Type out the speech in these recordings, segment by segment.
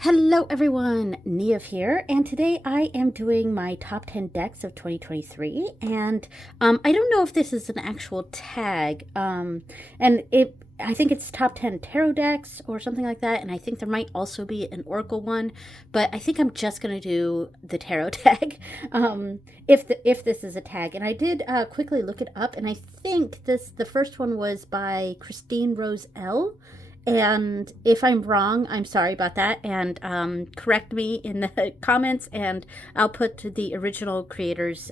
Hello everyone, Nev here, and today I am doing my top 10 decks of 2023, and I don't know if this is an actual tag, I think it's top 10 tarot decks or something like that, and I think there might also be an oracle one, but I think I'm just going to do the tarot tag, if this is a tag, and I did quickly look it up, and I think the first one was by Christine Rose L., and if I'm wrong, I'm sorry about that. And correct me in the comments, and I'll put the original creator's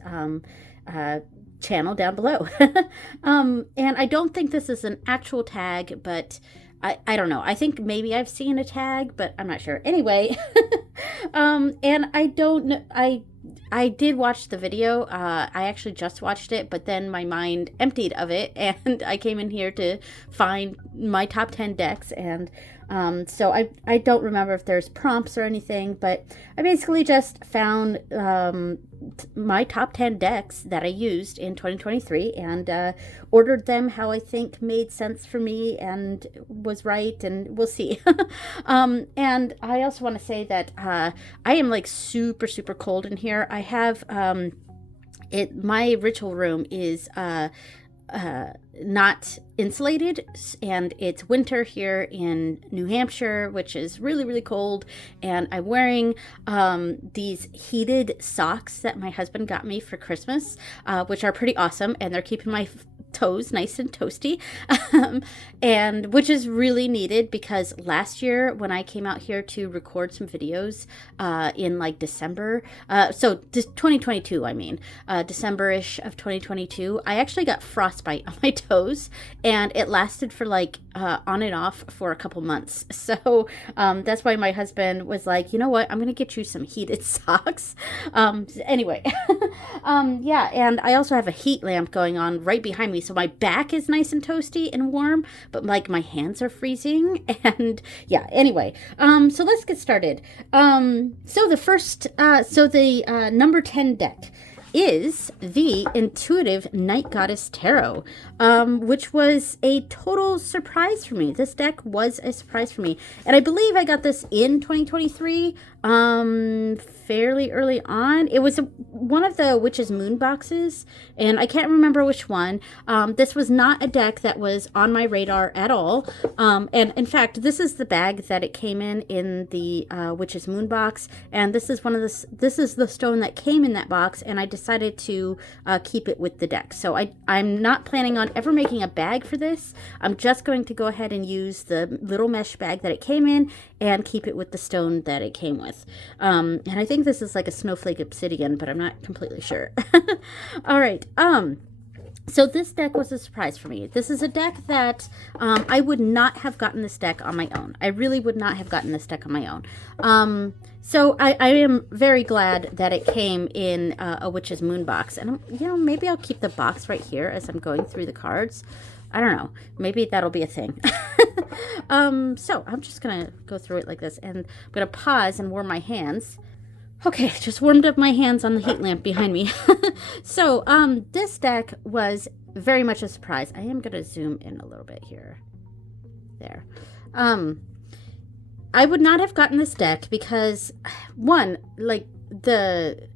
channel down below. And I don't think this is an actual tag, but I don't know. I think maybe I've seen a tag, but I'm not sure. Anyway, and I don't know. I did watch the video. I actually just watched it, but then my mind emptied of it, and I came in here to find my top 10 decks, and so I don't remember if there's prompts or anything, but I basically just found my top 10 decks that I used in 2023 and ordered them how I think made sense for me and was right, and we'll see. And I also want to say that I am like super cold in here. I have my ritual room is not insulated, and it's winter here in New Hampshire, which is really cold, and I'm wearing these heated socks that my husband got me for Christmas, which are pretty awesome, and they're keeping my toes nice and toasty, and which is really needed because last year when I came out here to record some videos in like December, so 2022, I mean December-ish of 2022, I actually got frostbite on my toes, and it lasted for like on and off for a couple months. So that's why my husband was like, you know what, I'm gonna get you some heated socks. Anyway, yeah, and I also have a heat lamp going on right behind me, so my back is nice and toasty and warm, but like my hands are freezing. And yeah, anyway, so let's get started. So the number 10 deck is the Intuitive Night Goddess Tarot, which was a total surprise for me. This deck was a surprise for me, and I believe I got this in 2023, fairly early on. It was one of the Witch's Moon boxes, and I can't remember which one. This was not a deck that was on my radar at all, and in fact, this is the bag that it came in the Witch's Moon box, and this is this is the stone that came in that box, and I decided to keep it with the deck. So I'm not planning on ever making a bag for this. I'm just going to go ahead and use the little mesh bag that it came in and keep it with the stone that it came with. And I think this is like a snowflake obsidian, but I'm not completely sure. All right. So this deck was a surprise for me. This is a deck that I would not have gotten this deck on my own. I really would not have gotten this deck on my own. So I am very glad that it came in a Witch's Moon box. And, maybe I'll keep the box right here as I'm going through the cards. I don't know. Maybe that'll be a thing. So I'm just going to go through it like this. And I'm going to pause and warm my hands. Okay, just warmed up my hands on the heat lamp behind me. So this deck was very much a surprise. I am going to zoom in a little bit here. There. I would not have gotten this deck because, one, like the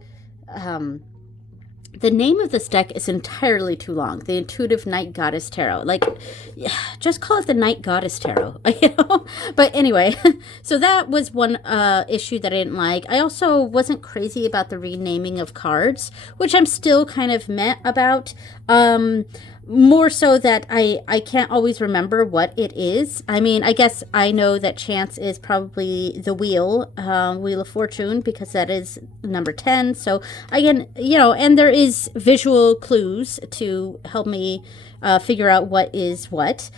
name of this deck is entirely too long. The Intuitive Night Goddess Tarot. Like, just call it the Night Goddess Tarot, But anyway, so that was one issue that I didn't like. I also wasn't crazy about the renaming of cards, which I'm still kind of meh about. More so that I can't always remember what it is. I mean, I guess I know that chance is probably the wheel of fortune, because that is number 10. So again, and there is visual clues to help me figure out what is what.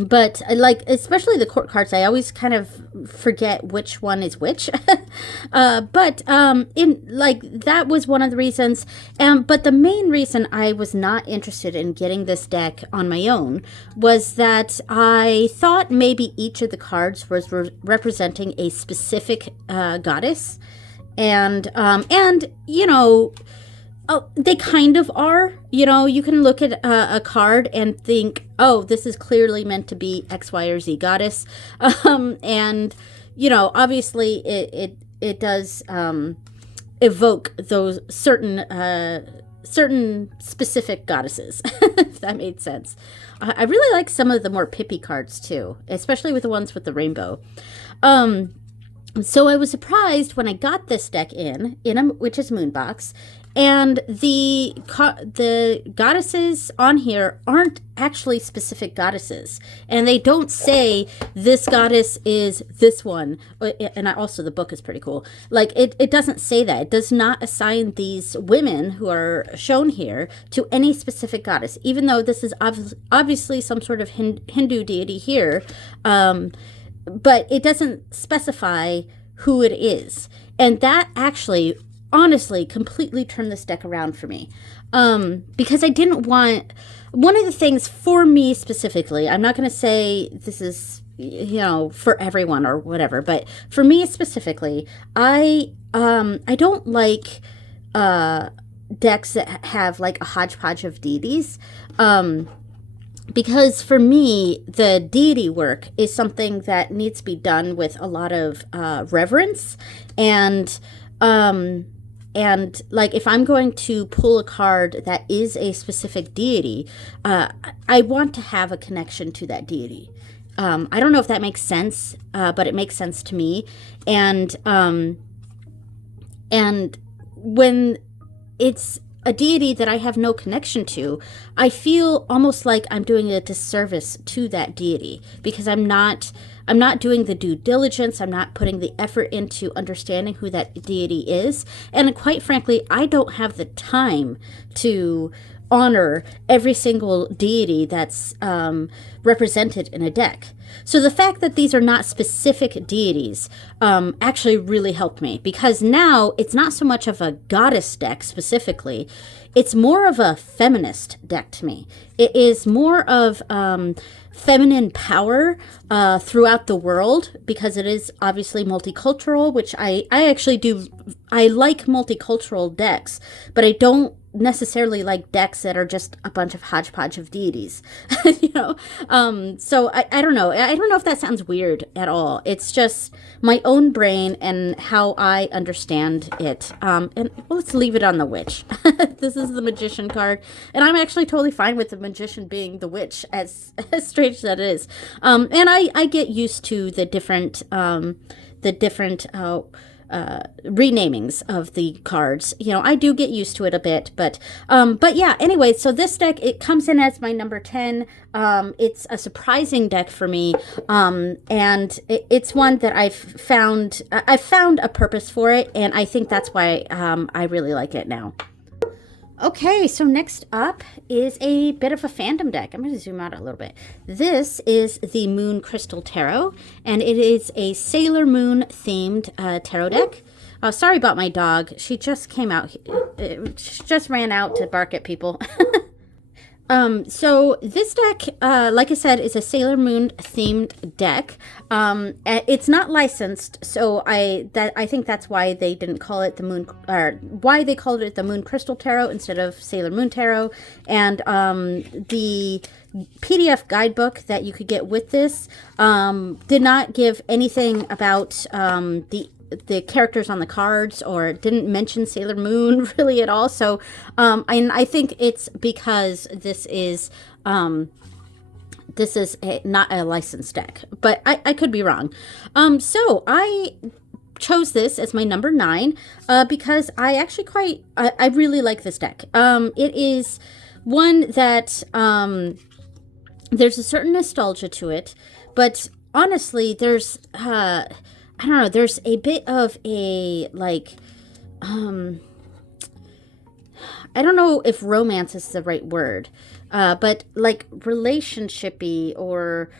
But like, especially the court cards, I always kind of forget which one is which. But in like, that was one of the reasons. But the main reason I was not interested in getting this deck on my own was that I thought maybe each of the cards was representing a specific goddess, and oh, they kind of are. You can look at a card and think, oh, this is clearly meant to be X, Y, or Z goddess. And you know, obviously it does evoke those certain specific goddesses, if that made sense. I really like some of the more pippy cards too, especially with the ones with the rainbow. So I was surprised when I got this deck in a Witch's Moon box, and the goddesses on here aren't actually specific goddesses, and they don't say this goddess is this one. And also the book is pretty cool. Like it doesn't say that. It does not assign these women who are shown here to any specific goddess, even though this is obviously some sort of Hindu deity here. But it doesn't specify who it is. And that actually, honestly, completely turned this deck around for me. Because I didn't want... One of the things for me specifically, I'm not going to say this is, you know, for everyone or whatever, but for me specifically, I don't like decks that have like a hodgepodge of deities. Because for me, the deity work is something that needs to be done with a lot of reverence. And like if I'm going to pull a card that is a specific deity, I want to have a connection to that deity. I don't know if that makes sense, but it makes sense to me. And when it's a deity that I have no connection to, I feel almost like I'm doing a disservice to that deity, because I'm not doing the due diligence. I'm not putting the effort into understanding who that deity is. And quite frankly, I don't have the time to honor every single deity that's represented in a deck. So the fact that these are not specific deities actually really helped me, because now it's not so much of a goddess deck specifically. It's more of a feminist deck to me. It is more of feminine power throughout the world, because it is obviously multicultural, which I actually do. I like multicultural decks, but I don't necessarily like decks that are just a bunch of hodgepodge of deities. You know, so I don't know. I don't know if that sounds weird at all. It's just my own brain and how I understand it. And well, let's leave it on the witch. This is the magician card, and I'm actually totally fine with the magician being the witch, as strange as that is. And I get used to the different renamings of the cards. You know, I do get used to it a bit, but yeah, anyway, so this deck, it comes in as my number 10. It's a surprising deck for me, and it's one that I've found a purpose for it, and I think that's why I really like it now. Okay, so next up is a bit of a fandom deck. I'm going to zoom out a little bit. This is the Moon Crystal Tarot, and it is a Sailor Moon themed tarot deck. Sorry about my dog. She just came out. She just ran out to bark at people. So this deck, like I said, is a Sailor Moon themed deck. It's not licensed, so I think that's why they didn't call it the Moon, or why they called it the Moon Crystal Tarot instead of Sailor Moon Tarot. And the PDF guidebook that you could get with this did not give anything about the characters on the cards, or didn't mention Sailor Moon really at all. So and I think it's because this is not a licensed deck, but I could be wrong. So I chose this as my number 9 because I actually I really like this deck. It is one that there's a certain nostalgia to it, but honestly, there's I don't know, there's a bit of a, like, I don't know if romance is the right word, but, like, relationship-y, or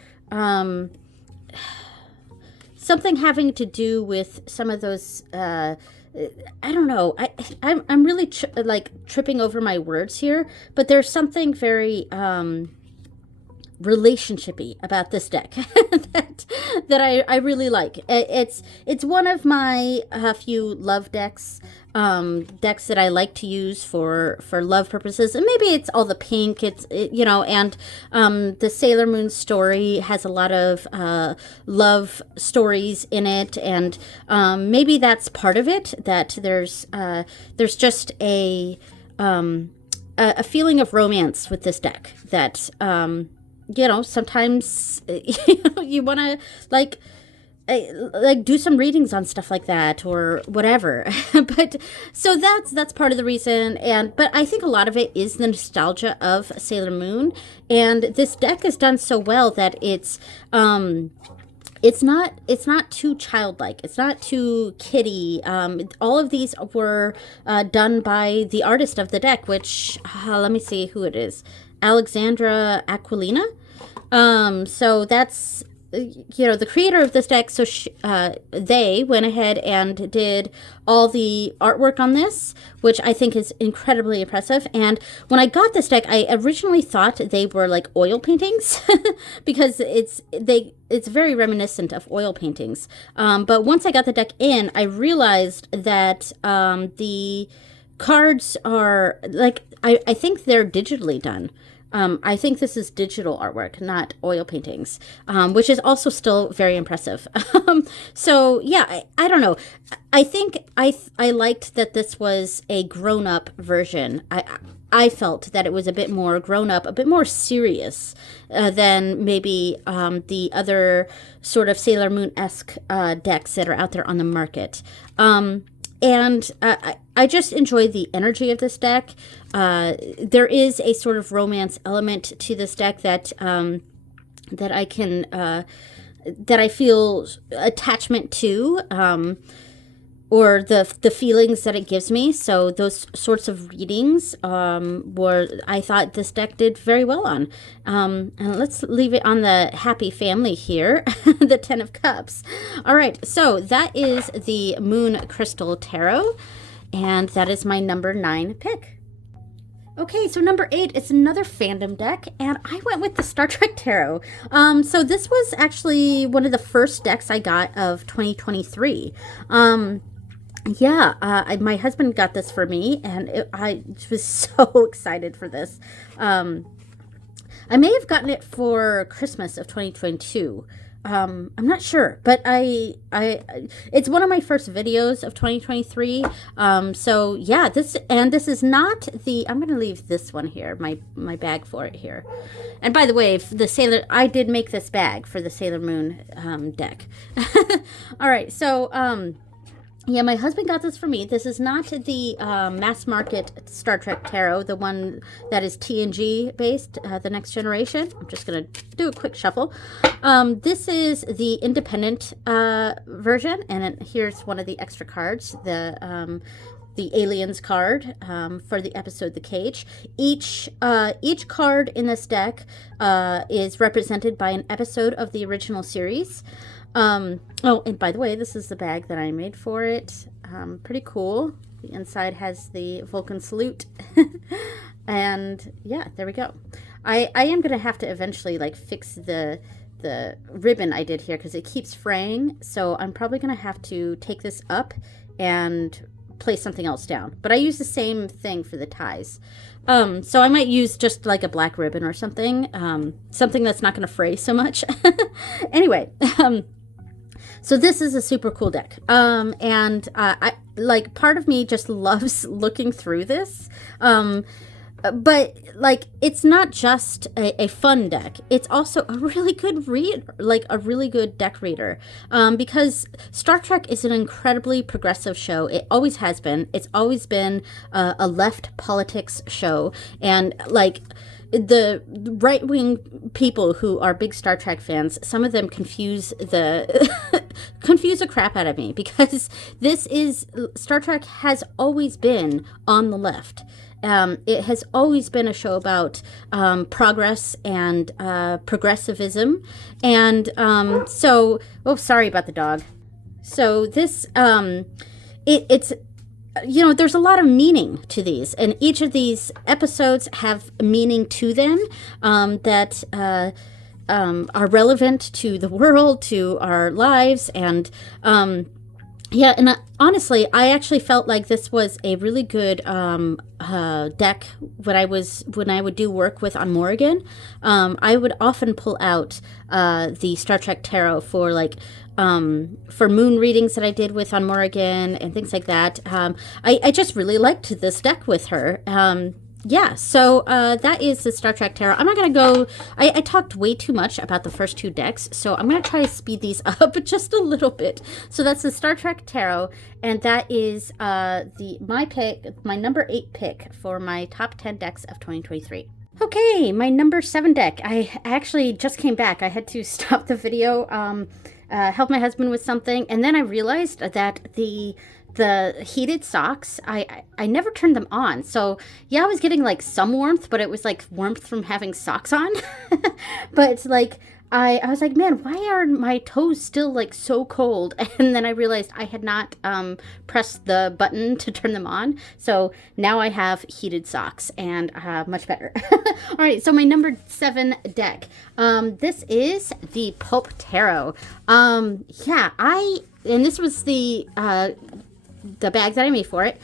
something having to do with some of those, I don't know, I'm really, tripping over my words here, but there's something very, relationshipy about this deck that I really like. It's one of my few love decks, decks that I like to use for love purposes. And maybe it's all the pink, and the Sailor Moon story has a lot of love stories in it, and maybe that's part of it, that there's just a feeling of romance with this deck that sometimes you want to like do some readings on stuff like that or whatever. But so that's part of the reason. But I think a lot of it is the nostalgia of Sailor Moon, and this deck is done so well that it's not too childlike. It's not too kiddie. All of these were done by the artist of the deck, which let me see who it is. Alexandra Aquilina. So that's the creator of this deck. So they went ahead and did all the artwork on this, which I think is incredibly impressive. And when I got this deck, I originally thought they were like oil paintings because it's very reminiscent of oil paintings. But once I got the deck in, I realized that the cards are like, I think they're digitally done. I think this is digital artwork, not oil paintings, which is also still very impressive. So yeah, I don't know. I think I liked that this was a grown-up version. I felt that it was a bit more grown up, a bit more serious than maybe the other sort of Sailor Moon-esque decks that are out there on the market. And I just enjoy the energy of this deck. There is a sort of romance element to this deck that I can that I feel attachment to, or the feelings that it gives me. So those sorts of readings I thought this deck did very well on. And let's leave it on the happy family here, the Ten of Cups. All right, so that is the Moon Crystal Tarot, and that is my number 9 pick. Okay, so number 8 is another fandom deck, and I went with the Star Trek Tarot. So this was actually one of the first decks I got of 2023. My husband got this for me, and I was so excited for this. I may have gotten it for Christmas of 2022. I'm not sure, but it's one of my first videos of 2023. So yeah, this is not I'm going to leave this one here, my bag for it here. And by the way, I did make this bag for the Sailor Moon deck. All right, so yeah, my husband got this for me. This is not the mass market Star Trek Tarot, the one that is TNG based, the Next Generation. I'm just going to do a quick shuffle. This is the independent version, and here's one of the extra cards, the Aliens card for the episode The Cage. Each card in this deck is represented by an episode of the original series. And by the way, this is the bag that I made for it. Pretty cool. The inside has the Vulcan salute. And yeah, there we go. I am going to have to eventually fix the ribbon I did here because it keeps fraying. So I'm probably going to have to take this up and place something else down. But I use the same thing for the ties. So I might use just like a black ribbon or something. Something that's not going to fray so much. Anyway, so this is a super cool deck. And I part of me just loves looking through this. But it's not just a fun deck. It's also a really good a really good deck reader. Because Star Trek is an incredibly progressive show. It always has been. It's always been a left politics show. And the right-wing people who are big Star Trek fans, some of them confuse the crap out of me, because Star Trek has always been on the left. It has always been a show about progress and progressivism. And sorry about the dog. So this, it's there's a lot of meaning to these, and each of these episodes have meaning to them, that are relevant to the world, to our lives, and yeah, and honestly, I actually felt like this was a really good deck when I would do work with on Morrigan. I would often pull out the Star Trek Tarot for for moon readings that I did with on Morrigan and things like that. I just really liked this deck with her. Yeah, so that is the Star Trek Tarot. I'm not going to go... I talked way too much about the first two decks, so I'm going to try to speed these up just a little bit. So that's the Star Trek Tarot, and that is my number 8 pick for my top 10 decks of 2023. Okay, my number 7 deck. I actually just came back. I had to stop the video, help my husband with something, and then I realized that the heated socks, I never turned them on. So yeah, I was getting like some warmth, but it was like warmth from having socks on. But it's like, I was like, man, why are my toes still like so cold? And then I realized I had not pressed the button to turn them on. So now I have heated socks, and much better. All right, so my number 7 deck. This is the Pulp Tarot. Yeah, and this was the bag that I made for it.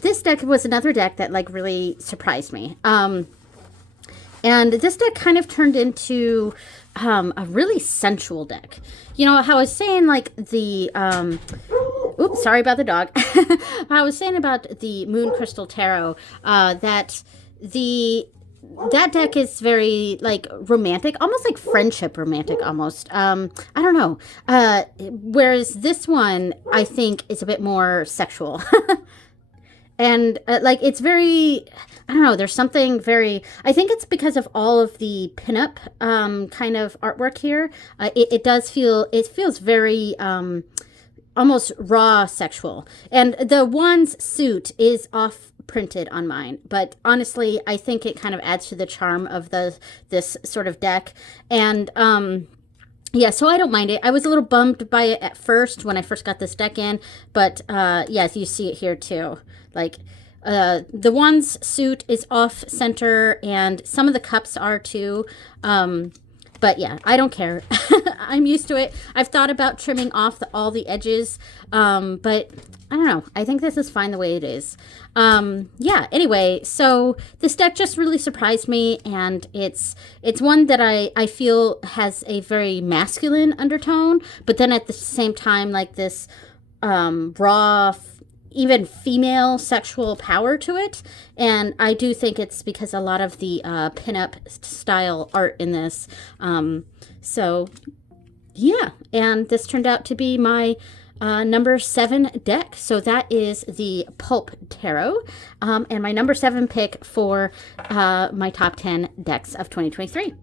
This deck was another deck that like really surprised me. And this deck kind of turned into a really sensual deck. You know how I was saying like the oops, sorry about the dog. I was saying about the Moon Crystal Tarot, that deck is very like romantic, almost like friendship romantic almost. I don't know. Whereas this one I think is a bit more sexual. And like it's very, I don't know, there's something very, I think it's because of all of the pinup kind of artwork here. It feels very almost raw sexual. And the one's suit is off printed on mine, but honestly I think it kind of adds to the charm of this sort of deck. And yeah, so I don't mind it. I was a little bummed by it at first when I first got this deck in, but yes, you see it here too. Like the one's suit is off center, and some of the cups are too. But yeah, I don't care. I'm used to it. I've thought about trimming off all the edges, but I don't know. I think this is fine the way it is. Yeah, anyway, so this deck just really surprised me, and it's one that I feel has a very masculine undertone, but then at the same time, like this raw, even female sexual power to it. And I do think it's because a lot of the pinup style art in this. So yeah, and this turned out to be my number 7 deck. So that is the Pulp Tarot, and my number 7 pick for my top 10 decks of 2023.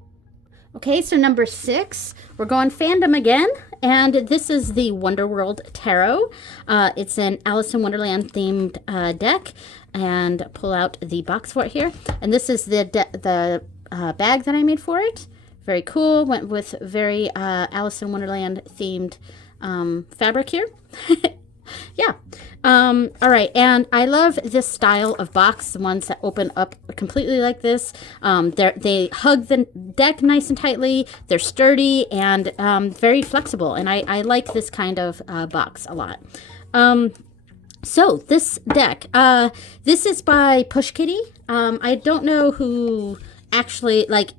Okay, so number 6, we're going fandom again, and this is the Wonderworld Tarot. It's an Allison Wonderland themed deck, and pull out the box for it here. And this is the bag that I made for it. Very cool. Went with very Allison Wonderland themed fabric here. Yeah. All right. And I love this style of box, the ones that open up completely like this. They hug the deck nice and tightly. They're sturdy and very flexible. And I like this kind of box a lot. So this deck, this is by Push Kitty. I don't know who actually, like,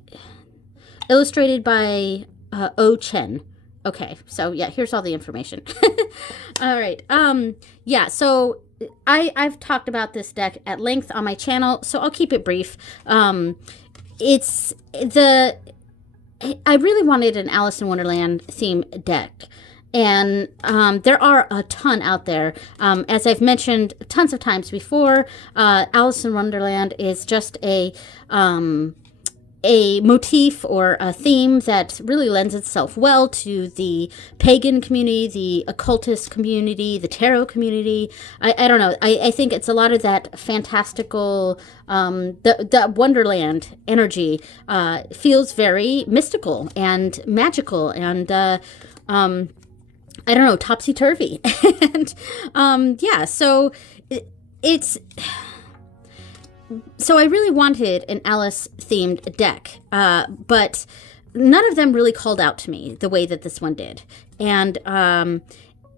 illustrated by O Chen. Okay, so yeah, here's all the information. All right. Yeah, so I've talked about this deck at length on my channel, so I'll keep it brief. I really wanted an Alice in Wonderland theme deck. And there are a ton out there. As I've mentioned tons of times before, Alice in Wonderland is just a motif or a theme that really lends itself well to the pagan community, the occultist community, the tarot community. I don't know. I think it's a lot of that fantastical, the Wonderland energy feels very mystical and magical and, I don't know, topsy-turvy. And, yeah, so So I really wanted an Alice-themed deck, but none of them really called out to me the way that this one did.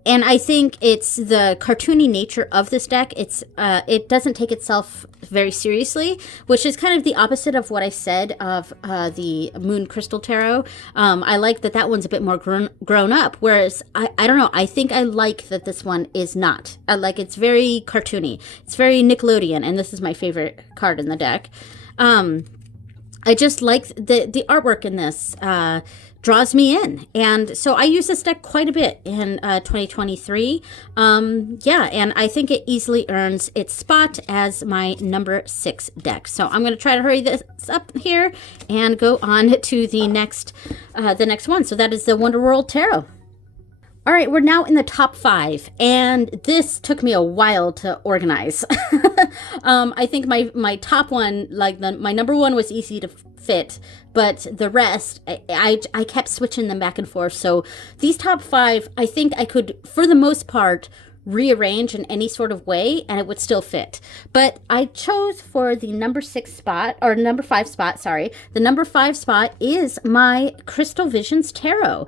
And I think it's the cartoony nature of this deck. It doesn't take itself very seriously, which is kind of the opposite of what I said of the Moon Crystal Tarot. I like that one's a bit more grown up, whereas I don't know. I think I like that this one is not. It's very cartoony. It's very Nickelodeon, and this is my favorite card in the deck. I just like the artwork in this. Draws me in, and so I use this deck quite a bit in 2023. And I think it easily earns its spot as my number 6 deck. So I'm going to try to hurry this up here and go on to the next one. So that is the Wonderworld Tarot. All right, we're now in the top 5, and this took me a while to organize. I think my top one, my number 1 was easy to fit, but the rest, I kept switching them back and forth. So these top 5, I think I could, for the most part, rearrange in any sort of way, and it would still fit. But I chose for the number 6 spot, or number 5 spot, sorry. The number 5 spot is my Crystal Visions Tarot.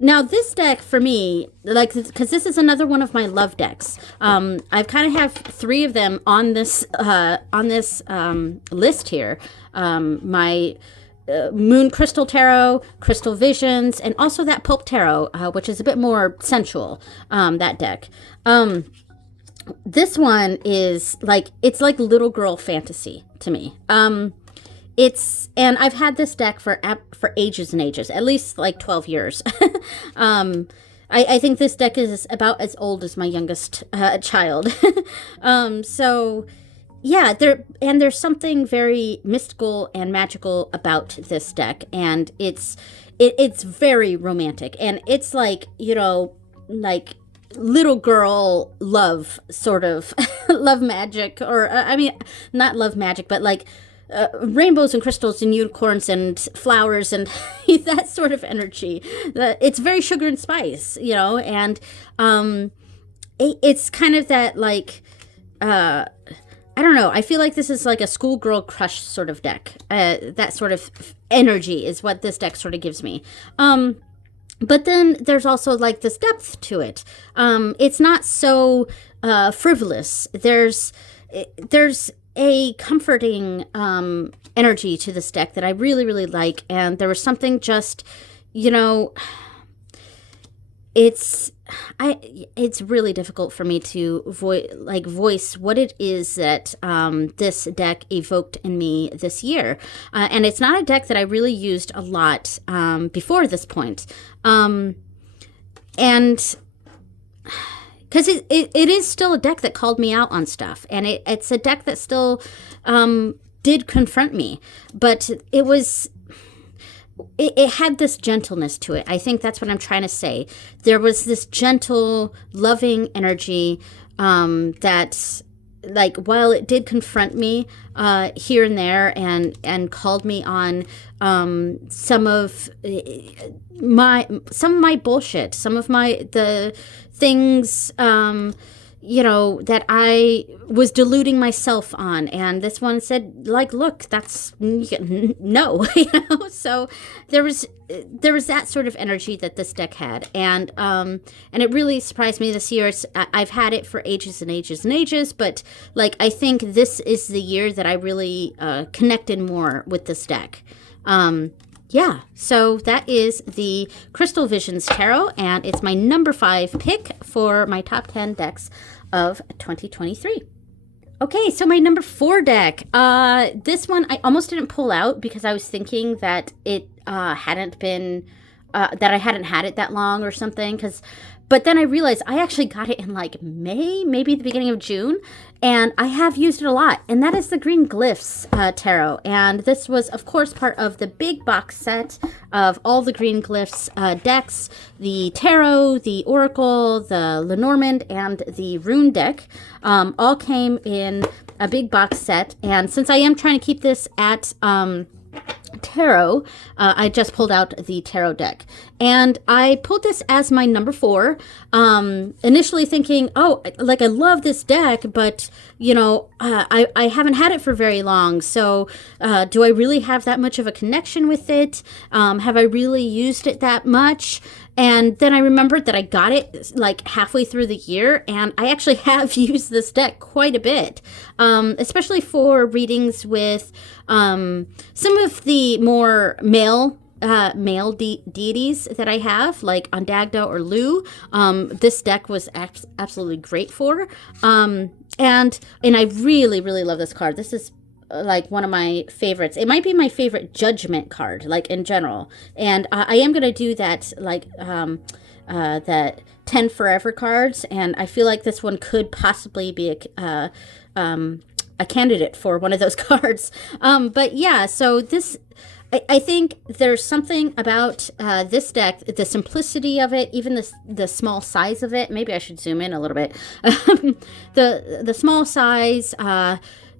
Now this deck for me, because this is another one of my love decks. I've kind of have 3 of them on this list here. My Moon Crystal Tarot, Crystal Visions, and also that Pulp Tarot, which is a bit more sensual. That deck. This one is it's like little girl fantasy to me. And I've had this deck for ages and ages, at least 12 years. I think this deck is about as old as my youngest child. So yeah, there's something very mystical and magical about this deck, and it's very romantic, and it's little girl love, sort of love magic, or not love magic, but rainbows and crystals and unicorns and flowers and that sort of energy. It's very sugar and spice, and it's kind of that I don't know. I feel like this is like a schoolgirl crush sort of deck. That sort of energy is what this deck sort of gives me. But then there's also this depth to it. It's not so frivolous. There's a comforting energy to this deck that I really, really like. And there was something just, it's really difficult for me to voice what it is that this deck evoked in me this year. And it's not a deck that I really used a lot before this point. And because it is still a deck that called me out on stuff, and it's a deck that still did confront me, but it had this gentleness to it. I think that's what I'm trying to say. There was this gentle, loving energy that, while it did confront me here and there and called me on some of my bullshit, some of the things that I was deluding myself on, and this one said, look, that's no, So there was that sort of energy that this deck had, and it really surprised me this year. I've had it for ages and ages and ages, but I think this is the year that I really connected more with this deck. So that is the Crystal Visions Tarot, and it's my number 5 pick for my top 10 decks of 2023. Okay, so my number 4 deck. This one I almost didn't pull out because I was thinking that it hadn't been, that I hadn't had it that long or something, but then I realized I actually got it in May, maybe the beginning of June, and I have used it a lot, and that is the Green Glyphs Tarot. And this was, of course, part of the big box set of all the Green Glyphs decks, the Tarot, the Oracle, the Lenormand, and the Rune deck, all came in a big box set. And since I am trying to keep this at Tarot, I just pulled out the Tarot deck, and I pulled this as my number 4, initially thinking, I love this deck, but I haven't had it for very long. So do I really have that much of a connection with it? Have I really used it that much? And then I remembered that I got it like halfway through the year, and I actually have used this deck quite a bit, especially for readings with some of the more male deities that I have, like Ondagda or Lu. This deck was absolutely great for. And I really, really love this card. This is like one of my favorites. It might be my favorite judgment card, like in general. And I am going to do that, like that 10 forever cards. And I feel like this one could possibly be a candidate for one of those cards. But yeah, so this, I think there's something about this deck, the simplicity of it, even the small size of it. Maybe I should zoom in a little bit. The small size,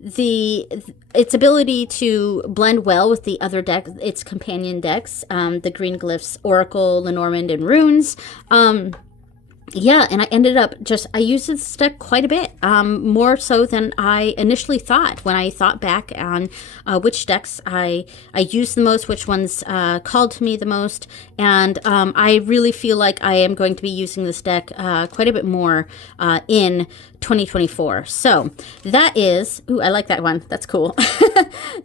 its ability to blend well with the other deck, its companion decks, the Green Glyphs, Oracle, Lenormand, and Runes. Yeah, and I ended up I used this deck quite a bit, more so than I initially thought when I thought back on which decks I used the most, which ones called to me the most, and I really feel like I am going to be using this deck quite a bit more in 2024. So that is, ooh, I like that one. That's cool.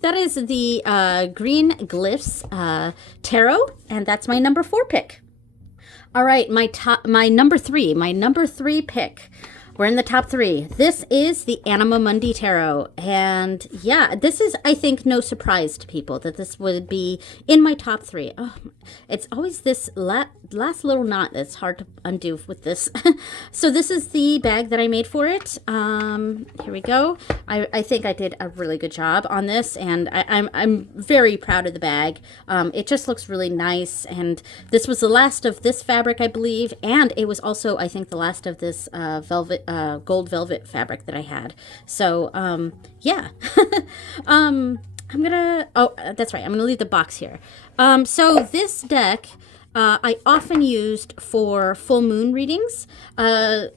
That is the Green Glyphs Tarot, and that's my number 4 pick. All right, my number three pick. We're in the top 3. This is the Anima Mundi Tarot. And yeah, this is, I think, no surprise to people that this would be in my top 3. Oh, it's always this last little knot that's hard to undo with this. So this is the bag that I made for it. Here we go. I think I did a really good job on this, and I'm very proud of the bag. It just looks really nice, and this was the last of this fabric, I believe, and it was also, I think, the last of this gold velvet fabric that I had. So yeah. That's right, I'm gonna leave the box here. So this deck I often used for full moon readings, and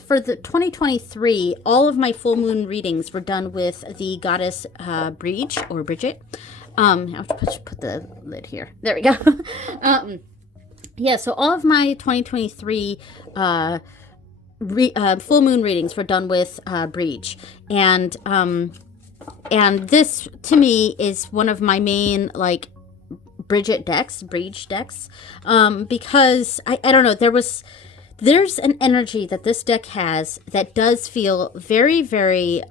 for the 2023, all of my full moon readings were done with the goddess Bridge or Bridget. I'll put the lid here. There we go. Yeah, so all of my 2023 full moon readings were done with Bridge, and this to me is one of my main like Bridge decks, because I don't know, there's an energy that this deck has that does feel very, very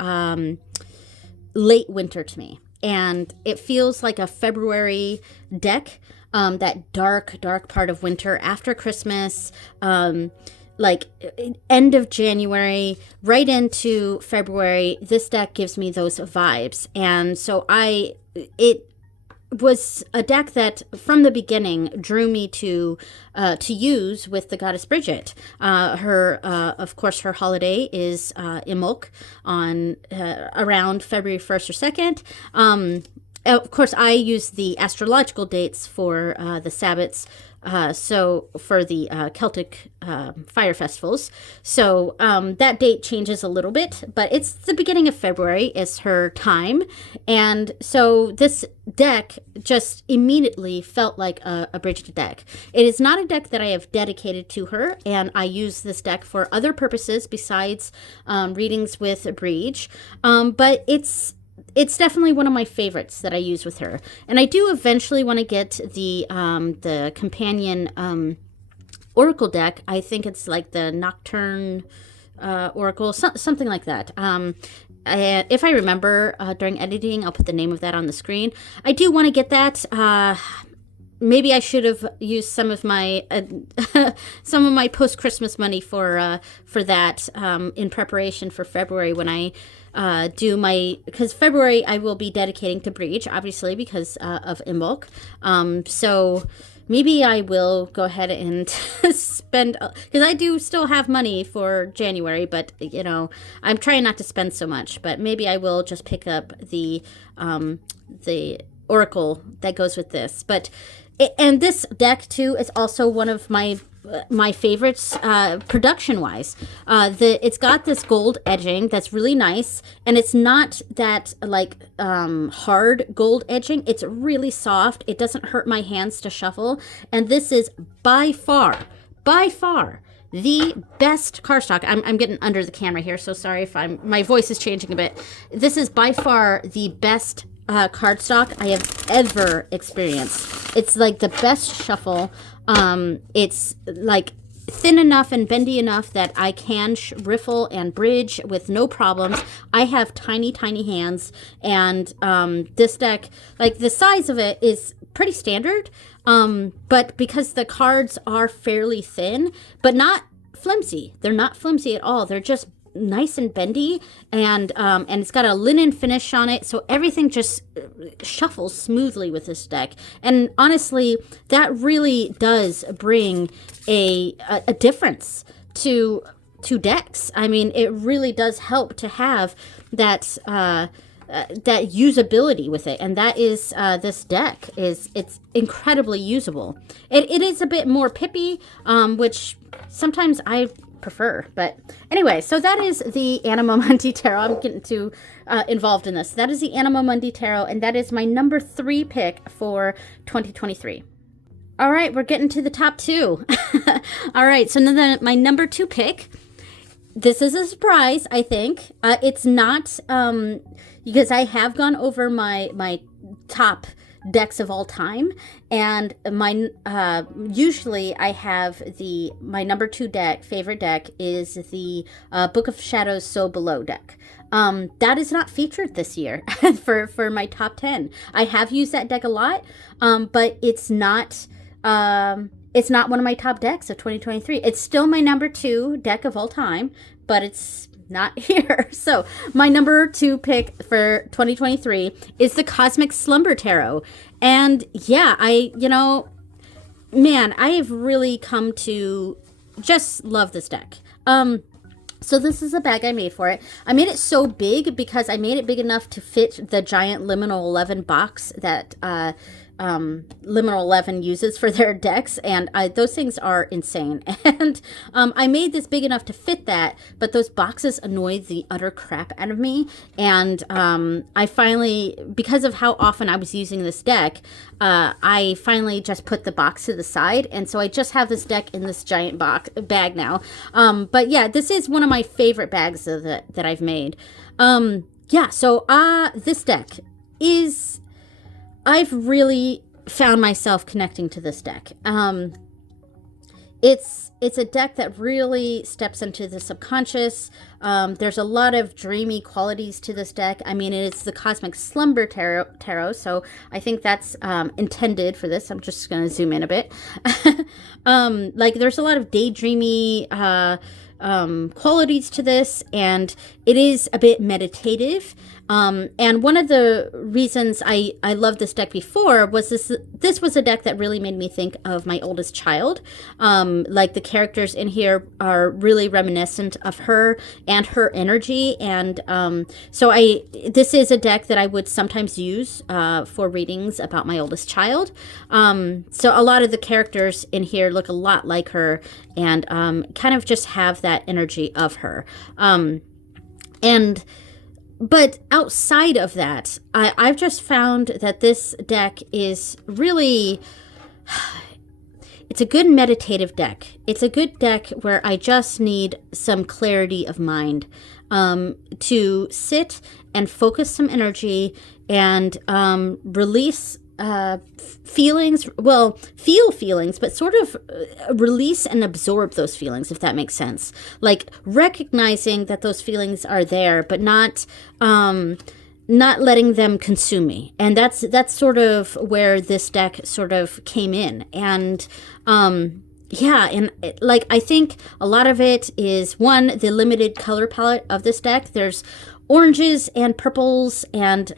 late winter to me, and it feels like a February deck, that dark part of winter after Christmas, like end of January right into February. This deck gives me those vibes, and so it was a deck that from the beginning drew me to use with the goddess Bridget. Of course, her holiday is Imbolc on around February 1st or 2nd. Of course, I use the astrological dates for the Sabbats, so for the Celtic fire festivals. So that date changes a little bit, but it's the beginning of February is her time. And so this deck just immediately felt like a Bridget deck. It is not a deck that I have dedicated to her, and I use this deck for other purposes besides readings with Bridge, but it's definitely one of my favorites that I use with her. And I do eventually want to get the companion Oracle deck. I think it's like the Nocturne Oracle, something like that. If I remember during editing, I'll put the name of that on the screen. I do want to get that. Maybe I should have used some of my post-Christmas money for that in preparation for February when I because February I will be dedicating to Bridge, obviously, because of Imbolc. So maybe I will go ahead and spend, because I do still have money for January, but I'm trying not to spend so much. But maybe I will just pick up the Oracle that goes with this. And this deck too is also one of my my favorites production wise. It's got this gold edging that's really nice, and it's not that like hard gold edging. It's really soft. It doesn't hurt my hands to shuffle, and this is by far the best cardstock. I'm getting under the camera here, so sorry if my voice is changing a bit. This is by far the best cardstock I have ever experienced. It's like the best shuffle. It's like thin enough and bendy enough that I can riffle and bridge with no problems. I have tiny hands, and this deck, like the size of it is pretty standard, but because the cards are fairly thin but not flimsy, they're not flimsy at all, they're just nice and bendy, and it's got a linen finish on it, so everything just shuffles smoothly with this deck. And honestly, that really does bring a difference to decks. I mean, it really does help to have that that usability with it, and that is this deck it's incredibly usable. It is a bit more pippy, which sometimes I prefer, but anyway, so that is the Animo Mundi Tarot. I'm getting too involved in this. That is the Animo Mundi Tarot, and that is my number 3 pick for 2023. All right, we're getting to the top 2. All right, so then my number 2 pick, this is a surprise, I think. It's not, because I have gone over my top decks of all time, and my usually I have my number 2 favorite deck is the Book of Shadows So Below deck. That is not featured this year for my top 10. I have used that deck a lot, but it's not one of my top decks of 2023. It's still my number 2 deck of all time, but it's not here. So my number 2 pick for 2023 is the Cosmic Slumber Tarot. And yeah, I have really come to just love this deck. So this is a bag I made for it. I made it so big because I made it big enough to fit the giant Liminal 11 box that Liminal 11 uses for their decks, and those things are insane. And I made this big enough to fit that, but those boxes annoyed the utter crap out of me. And I finally, because of how often I was using this deck, I finally just put the box to the side, and so I just have this deck in this giant bag now. But yeah, this is one of my favorite bags that I've made. So this deck is, I've really found myself connecting to this deck. It's a deck that really steps into the subconscious. There's a lot of dreamy qualities to this deck. I mean, it's the Cosmic Slumber Tarot, so I think that's intended for this. I'm just going to zoom in a bit. There's a lot of daydreamy qualities to this, and it is a bit meditative. And one of the reasons I loved this deck before was this was a deck that really made me think of my oldest child. Like the characters in here are really reminiscent of her and her energy. And so this is a deck that I would sometimes use for readings about my oldest child. So a lot of the characters in here look a lot like her and kind of just have that energy of her. But outside of that, I've just found that this deck is really, it's a good meditative deck. It's a good deck where I just need some clarity of mind to sit and focus some energy and release feelings, feel feelings, but sort of release and absorb those feelings, if that makes sense. Like recognizing that those feelings are there, but not letting them consume me. And that's sort of where this deck sort of came in. And I think a lot of it is, one, the limited color palette of this deck. There's oranges and purples and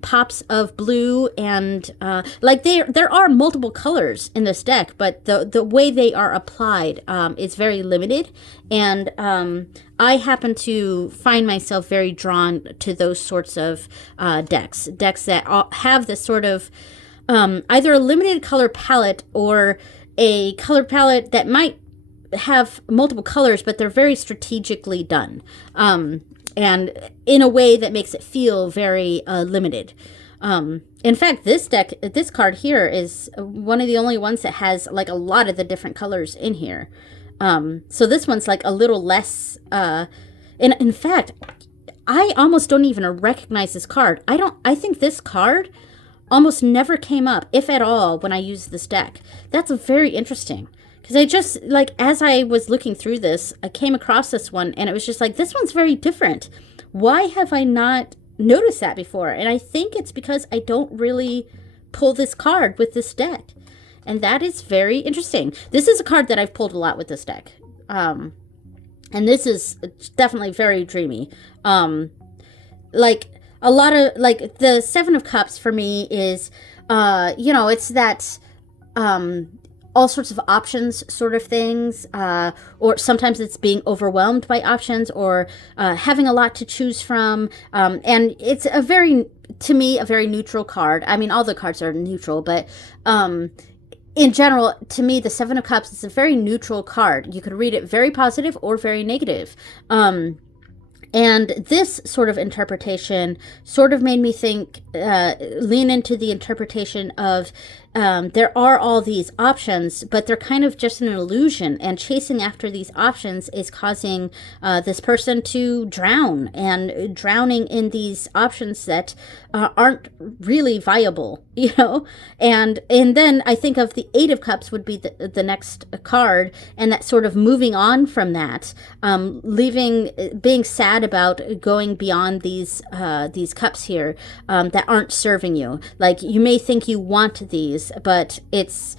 pops of blue, and there are multiple colors in this deck, but the way they are applied is very limited, and I happen to find myself very drawn to those sorts of decks that have this sort of either a limited color palette or a color palette that might have multiple colors, but they're very strategically done, and in a way that makes it feel very limited. In fact, this card here is one of the only ones that has like a lot of the different colors in here. So this one's like a little less, in fact, I almost don't even recognize this card. I think this card almost never came up, if at all, when I used this deck. That's very interesting. Because I just, like, as I was looking through this, I came across this one, and it was just like, this one's very different. Why have I not noticed that before? And I think it's because I don't really pull this card with this deck. And that is very interesting. This is a card that I've pulled a lot with this deck. And this is definitely very dreamy. Like, a lot of, like, the Seven of Cups for me is, it's that, all sorts of options sort of things, or sometimes it's being overwhelmed by options, or having a lot to choose from. And it's to me, a very neutral card. I mean, all the cards are neutral, but in general, to me, the Seven of Cups is a very neutral card. You could read it very positive or very negative. And this sort of interpretation sort of made me think, lean into the interpretation of there are all these options, but they're kind of just an illusion. And chasing after these options is causing this person to drown, and drowning in these options that aren't really viable, And then I think of the Eight of Cups would be the next card, and that sort of moving on from that, being sad about going beyond these cups here that aren't serving you. Like, you may think you want these, but it's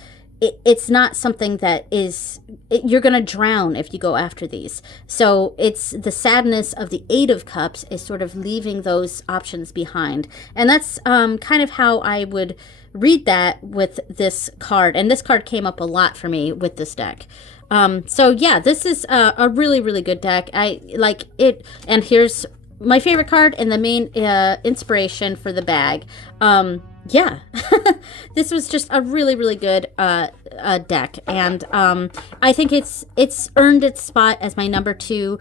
not something that you're going to drown if you go after these. So it's the sadness of the Eight of Cups is sort of leaving those options behind. And that's kind of how I would read that with this card. And this card came up a lot for me with this deck. So yeah, this is a really, really good deck. I like it. And here's my favorite card and the main inspiration for the bag. Yeah, this was just a really, really good deck, and I think it's earned its spot as my number 2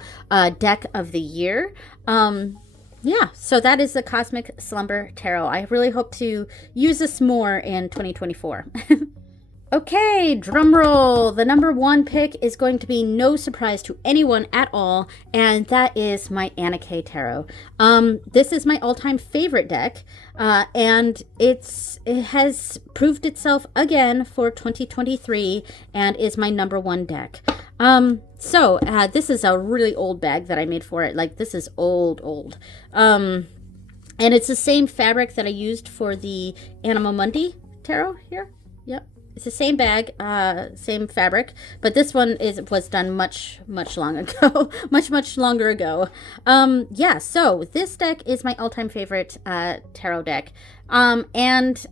deck of the year. Yeah, so that is the Cosmic Slumber Tarot. I really hope to use this more in 2024. Okay, drum roll. The number 1 pick is going to be no surprise to anyone at all, and that is my Anna K Tarot. This is my all-time favorite deck, and it has proved itself again for 2023 and is my number 1 deck. So this is a really old bag that I made for it. Like, this is old. And it's the same fabric that I used for the Anima Mundi Tarot here. Yep. It's the same bag, same fabric, but this one was done much long ago, much longer ago. Yeah, so this deck is my all-time favorite tarot deck, and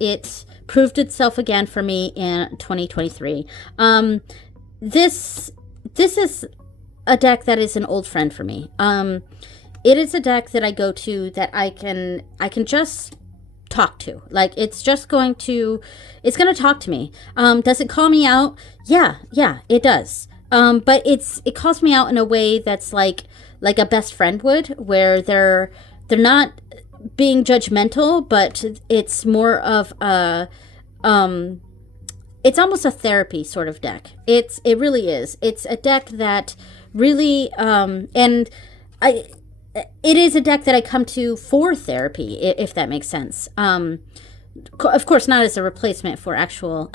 it proved itself again for me in 2023. This is a deck that is an old friend for me. It is a deck that I go to that I can just talk to. Like, it's going to talk to me. Does it call me out? Yeah, it does. But it calls me out in a way that's like a best friend would, where they're not being judgmental, but it's more of a it's almost a therapy sort of deck. It really is. It's a deck that really it is a deck that I come to for therapy, if that makes sense. Of course, not as a replacement for actual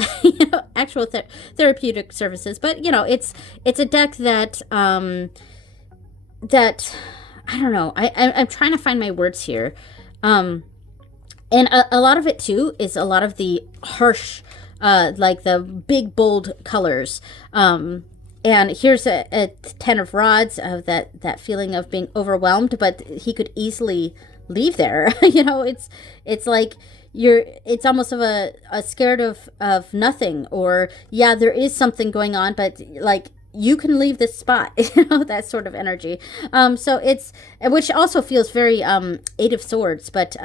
therapeutic services, but it's a deck that that I don't know. I'm trying to find my words here, and a lot of it too is a lot of the harsh, like the big bold colors. And here's a 10 of rods, of that feeling of being overwhelmed, but he could easily leave there. It's like it's almost of a scared of nothing, or yeah, there is something going on, but like you can leave this spot, that sort of energy. So it's, which also feels very Eight of Swords, but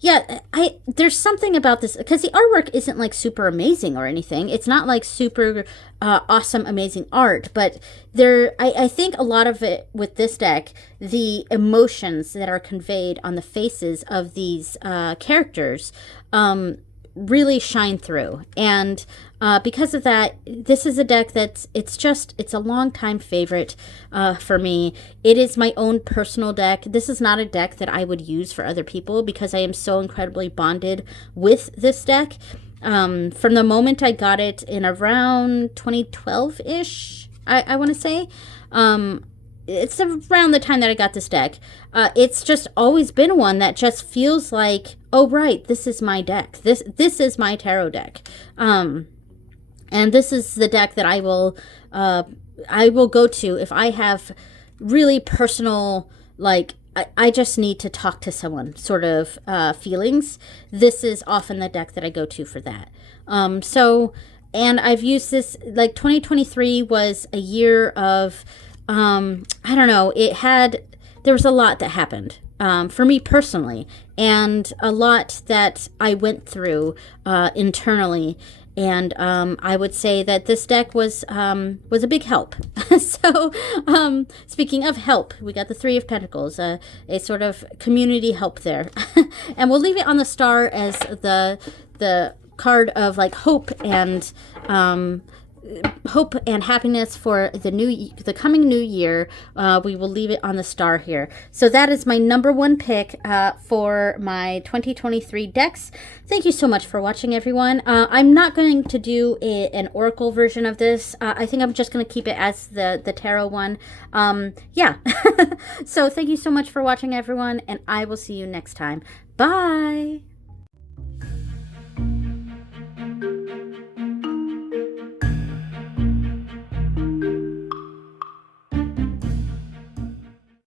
yeah, there's something about this, because the artwork isn't like super amazing or anything. It's not like super awesome, amazing art, but I think a lot of it with this deck, the emotions that are conveyed on the faces of these characters really shine through. And because of that, this is a deck it's a long time favorite for me. It is my own personal deck. This is not a deck that I would use for other people, because I am so incredibly bonded with this deck. From the moment I got it in around 2012-ish, I want to say. It's around the time that I got this deck. It's just always been one that just feels like, oh right, this is my deck. This is my tarot deck. And this is the deck that I will go to if I have really personal, like, I just need to talk to someone sort of feelings. This is often the deck that I go to for that. And I've used this, like 2023 was a year of, I don't know, there was a lot that happened for me personally, and a lot that I went through internally. And I would say that this deck was a big help. So speaking of help, we got the Three of Pentacles, a sort of community help there. And we'll leave it on the star as the card of like hope and happiness for the coming new year. We will leave it on the star here. So that is my number one pick for my 2023 decks. Thank you so much for watching, everyone. I'm not going to do an oracle version of this. I think I'm just going to keep it as the tarot one. Yeah. So thank you so much for watching, everyone, and I will see you next time. Bye.